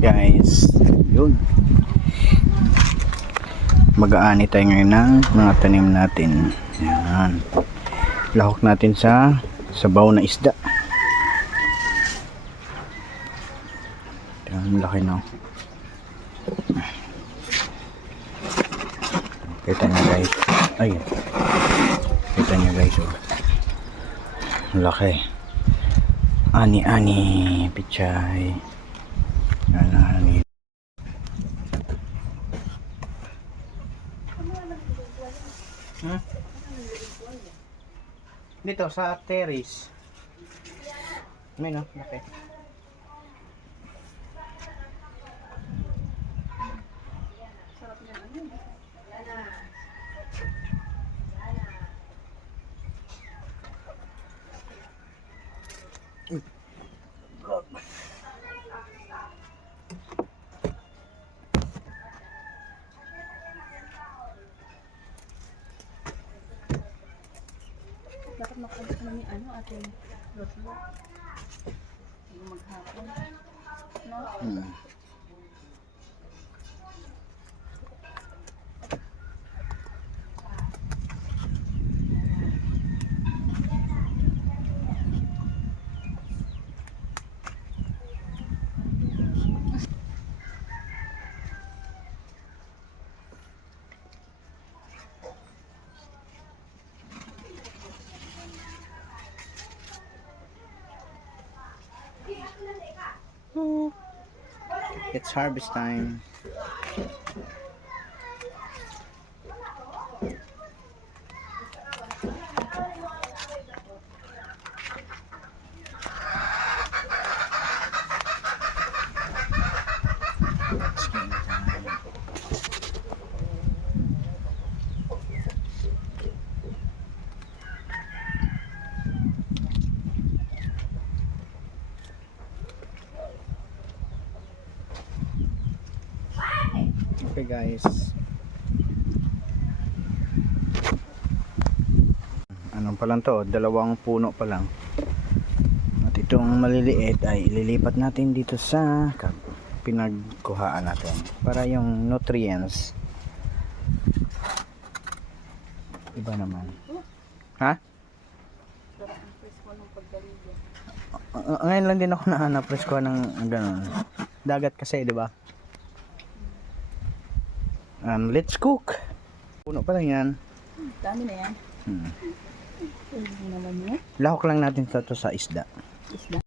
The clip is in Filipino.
Guys, yun, mag-aani tayo ngayon ng mga tanim natin. Yan, lahok natin sa sabaw na isda. Yan, laki na. Kita nyo guys, ay, kita nyo guys, oh, laki. Ani-ani, petchay. Aanihin. Dito sa terrace. May no, okay. Dapat makabot na ni ating roslo. Yung maghapon. No? It's harvest time. Okay guys, anong pa lang to, dalawang puno pa lang, at itong maliliit ay ililipat natin dito sa pinagkuhaan natin para yung nutrients iba naman. Ha? Ngayon lang din ako nahanap presko ng ganun dagat kasi, di ba? Let's cook. Puno pa lang yan. Dami na yan. Pwede naman yun. Lahok lang natin to sa isda. Isda.